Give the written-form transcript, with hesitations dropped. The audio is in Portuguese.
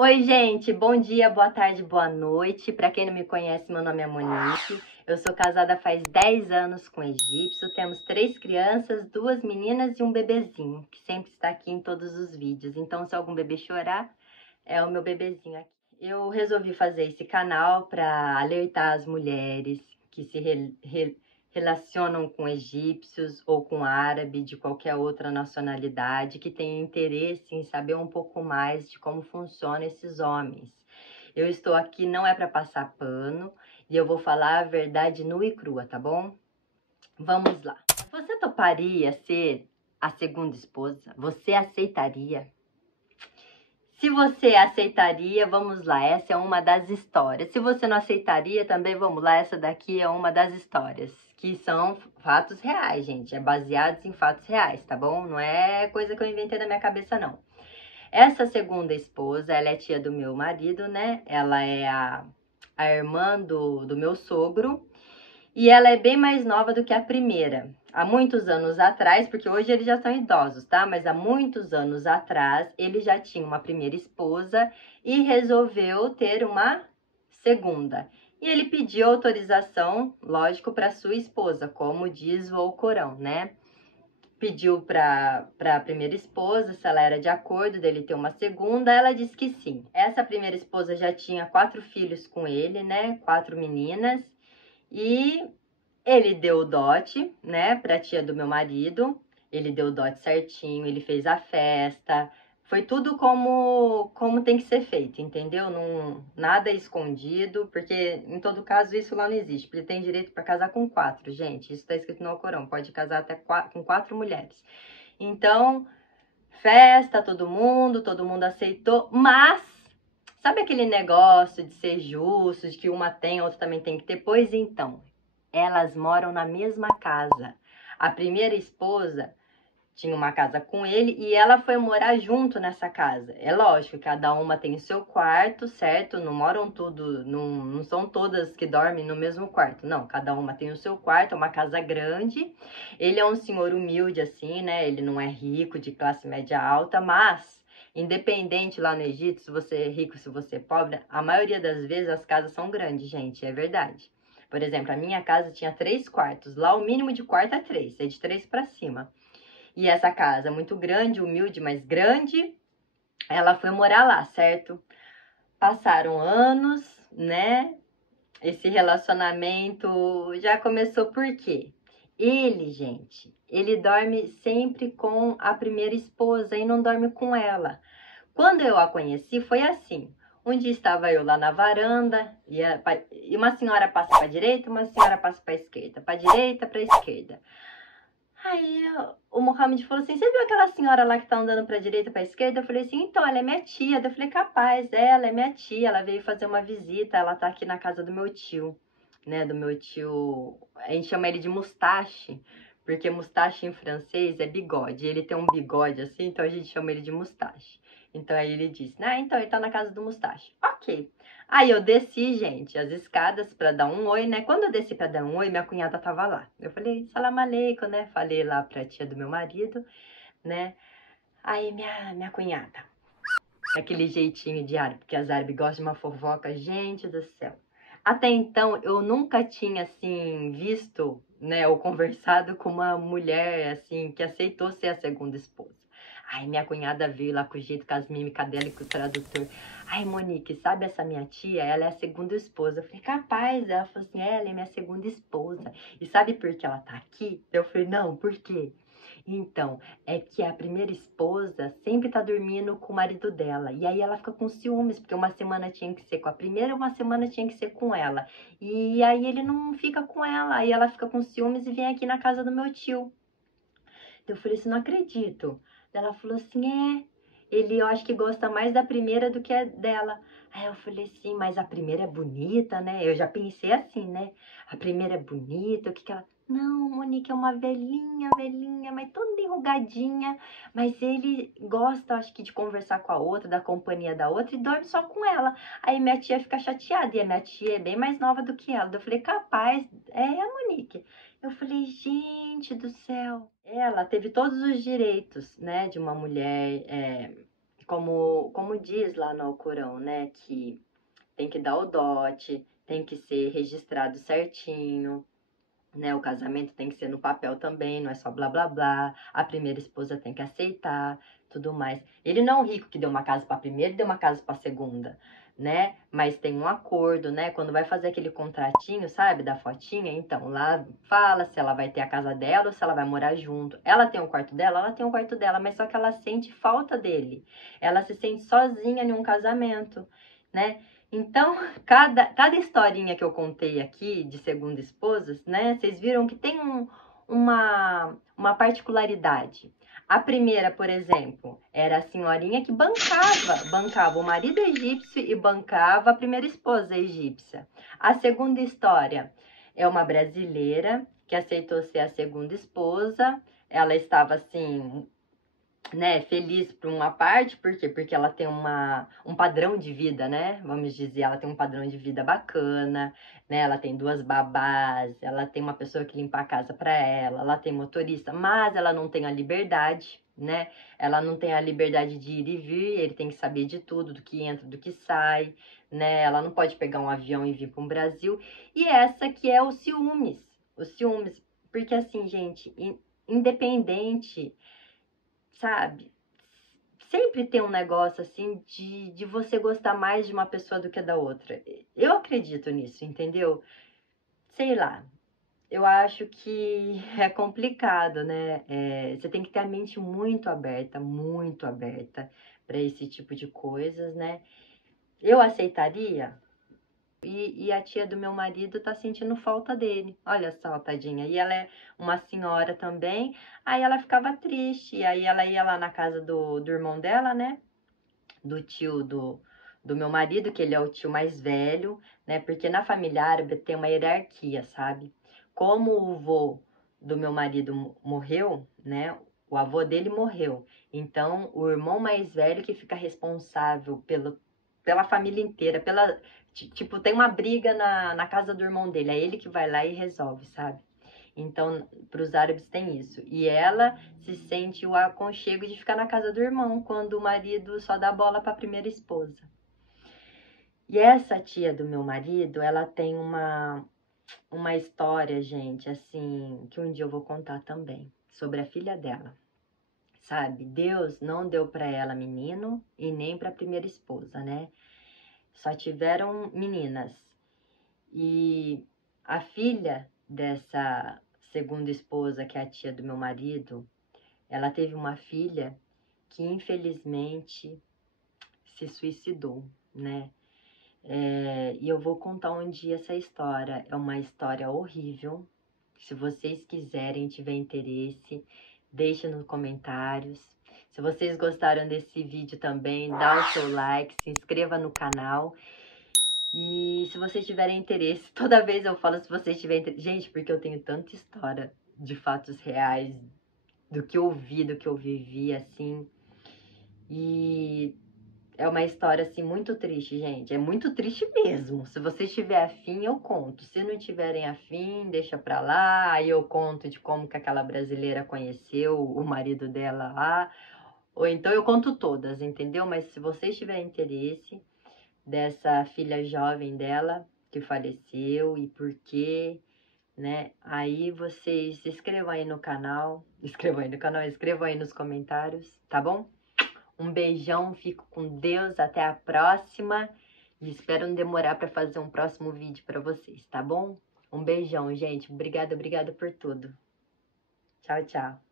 Oi, gente, bom dia, boa tarde, boa noite. Para quem não me conhece, meu nome é Monique. Eu sou casada faz 10 anos com o egípcio. Temos 3 crianças, 2 meninas e um bebezinho, que sempre está aqui em todos os vídeos. Então, se algum bebê chorar, é o meu bebezinho aqui. Eu resolvi fazer esse canal para alertar as mulheres que se relacionam com egípcios ou com árabe de qualquer outra nacionalidade, que tem interesse em saber um pouco mais de como funcionam esses homens. Eu estou aqui não é para passar pano e eu vou falar a verdade nua e crua, tá bom? Vamos lá. Você toparia ser a segunda esposa? Você aceitaria? Se você aceitaria, vamos lá, essa é uma das histórias. Se você não aceitaria, também vamos lá, essa daqui é uma das histórias, que são fatos reais, gente, é baseados em fatos reais, tá bom? Não é coisa que eu inventei na minha cabeça, não. Essa segunda esposa, ela é tia do meu marido, né? Ela é a irmã do meu sogro, e ela é bem mais nova do que a primeira. Há muitos anos atrás, porque hoje eles já são idosos, tá? Mas há muitos anos atrás, ele já tinha uma primeira esposa e resolveu ter uma segunda. E ele pediu autorização, lógico, para sua esposa, como diz o Alcorão, né? Pediu para a primeira esposa se ela era de acordo dele ter uma segunda, ela disse que sim. Essa primeira esposa já tinha 4 filhos com ele, né? 4 meninas. E ele deu o dote, né, pra tia do meu marido. Ele deu o dote certinho, ele fez a festa. Foi tudo como tem que ser feito, entendeu? Não, nada escondido, porque em todo caso isso lá não existe. Ele tem direito para casar com 4, gente. Isso está escrito no Alcorão. Pode casar até com 4 mulheres. Então, festa, todo mundo aceitou, mas sabe aquele negócio de ser justo, de que uma tem, a outra também tem que ter? Pois então, elas moram na mesma casa. A primeira esposa tinha uma casa com ele e ela foi morar junto nessa casa. É lógico, cada uma tem o seu quarto, certo? Não moram tudo, não são todas que dormem no mesmo quarto. Não, cada uma tem o seu quarto, é uma casa grande. Ele é um senhor humilde assim, né? Ele não é rico, de classe média alta, mas independente lá no Egito, se você é rico, se você é pobre, a maioria das vezes as casas são grandes, gente, é verdade. Por exemplo, a minha casa tinha 3 quartos. Lá o mínimo de quarto é 3, é de 3 para cima. E essa casa, muito grande, humilde, mas grande, ela foi morar lá, certo? Passaram anos, né? Esse relacionamento já começou por quê? Ele, gente, ele dorme sempre com a primeira esposa e não dorme com ela. Quando eu a conheci, foi assim. Um dia estava eu lá na varanda e uma senhora passa para a direita, uma senhora passa para a esquerda, para a direita, para a esquerda. Aí o Mohamed falou assim, você viu aquela senhora lá que tá andando pra direita, pra esquerda? Eu falei assim, então, ela é minha tia. Eu falei, capaz, ela é minha tia, ela veio fazer uma visita, ela tá aqui na casa do meu tio, né, do meu tio, a gente chama ele de Mustache, porque Mustache em francês é bigode, ele tem um bigode assim, então a gente chama ele de Mustache. Então aí ele disse, ah, então ele tá na casa do Mustache. Ok. Aí eu desci, gente, as escadas pra dar um oi, né? Quando eu desci pra dar um oi, minha cunhada tava lá. Eu falei, salam aleikum, né? Falei lá pra tia do meu marido, né? Aí minha cunhada, aquele jeitinho de árabe, porque as árabes gostam de uma fofoca, gente do céu. Até então, eu nunca tinha, assim, visto, né, ou conversado com uma mulher, assim, que aceitou ser a segunda esposa. Aí minha cunhada veio lá com o jeito, com as mímicas dela e com o tradutor. Ai, Monique, sabe essa minha tia? Ela é a segunda esposa. Eu falei, capaz. Ela falou assim, ela é minha segunda esposa. E sabe por que ela tá aqui? Eu falei, não, por quê? Então, é que a primeira esposa sempre tá dormindo com o marido dela. E aí ela fica com ciúmes, porque uma semana tinha que ser com a primeira, uma semana tinha que ser com ela. E aí ele não fica com ela. Aí ela fica com ciúmes e vem aqui na casa do meu tio. Eu falei assim, não acredito. Ela falou assim, ele eu acho que gosta mais da primeira do que a dela. Aí eu falei assim, mas a primeira é bonita, né? Eu já pensei assim, né? A primeira é bonita, o que que ela... Não, Monique é uma velhinha, mas toda enrugadinha. Mas ele gosta, acho que, de conversar com a outra, da companhia da outra e dorme só com ela. Aí minha tia fica chateada, e a minha tia é bem mais nova do que ela. Eu falei, capaz, é a Monique. Eu falei, gente do céu. Ela teve todos os direitos, né, de uma mulher como diz lá no Alcorão, né, que tem que dar o dote, tem que ser registrado certinho, né? O casamento tem que ser no papel também, não é só blá blá blá. A primeira esposa tem que aceitar, tudo mais. Ele não é um rico que deu uma casa para a primeira e deu uma casa para a segunda, né? Mas tem um acordo, né? Quando vai fazer aquele contratinho, sabe, da fotinha, então lá fala se ela vai ter a casa dela ou se ela vai morar junto. Ela tem o quarto dela, ela tem o quarto dela, mas só que ela sente falta dele. Ela se sente sozinha em um casamento, né? Então, cada historinha que eu contei aqui de segunda esposas, né? Vocês viram que tem uma particularidade. A primeira, por exemplo, era a senhorinha que bancava o marido egípcio e bancava a primeira esposa egípcia. A segunda história é uma brasileira que aceitou ser a segunda esposa. Ela estava assim, né, feliz por uma parte, por quê? Porque ela tem um padrão de vida, né, vamos dizer, ela tem um padrão de vida bacana, né, ela tem 2 babás, ela tem uma pessoa que limpa a casa para ela tem motorista, mas ela não tem a liberdade, né, ela não tem a liberdade de ir e vir, ele tem que saber de tudo, do que entra, do que sai, né, ela não pode pegar um avião e vir para o Brasil, e essa que é o ciúmes, porque assim, gente, independente, sabe? Sempre tem um negócio assim de você gostar mais de uma pessoa do que da outra. Eu acredito nisso, entendeu? Sei lá. Eu acho que é complicado, né? Você tem que ter a mente muito aberta para esse tipo de coisas, né? Eu aceitaria? E a tia do meu marido tá sentindo falta dele. Olha só, tadinha. E ela é uma senhora também. Aí ela ficava triste. E aí ela ia lá na casa do irmão dela, né? Do tio do meu marido, que ele é o tio mais velho, né? Porque na família árabe tem uma hierarquia, sabe? Como o vô do meu marido morreu, né? O avô dele morreu. Então, o irmão mais velho que fica responsável pela família inteira, tipo, tem uma briga na casa do irmão dele, é ele que vai lá e resolve, sabe? Então, para os árabes tem isso. E ela se sente o aconchego de ficar na casa do irmão, quando o marido só dá bola para a primeira esposa. E essa tia do meu marido, ela tem uma história, gente, assim, que um dia eu vou contar também, sobre a filha dela. Sabe, Deus não deu para ela menino e nem para a primeira esposa, né? Só tiveram meninas. E a filha dessa segunda esposa, que é a tia do meu marido, ela teve uma filha que infelizmente se suicidou, né? E eu vou contar um dia essa história. É uma história horrível. Se vocês quiserem, tiver interesse, deixe nos comentários. Se vocês gostaram desse vídeo também, dá o seu like, se inscreva no canal. E se vocês tiverem interesse, toda vez eu falo se vocês tiverem interesse. Gente, porque eu tenho tanta história de fatos reais, do que eu vi, do que eu vivi, assim. E é uma história, assim, muito triste, gente. É muito triste mesmo. Se vocês tiverem afim, eu conto. Se não tiverem afim, deixa pra lá. Aí eu conto de como que aquela brasileira conheceu o marido dela lá. Ou então eu conto todas, entendeu? Mas se vocês tiverem interesse dessa filha jovem dela que faleceu e por quê, né? Aí vocês se inscrevam aí no canal, escrevam aí nos comentários, tá bom? Um beijão, fico com Deus, até a próxima e espero não demorar para fazer um próximo vídeo para vocês, tá bom? Um beijão, gente. Obrigada por tudo. Tchau, tchau.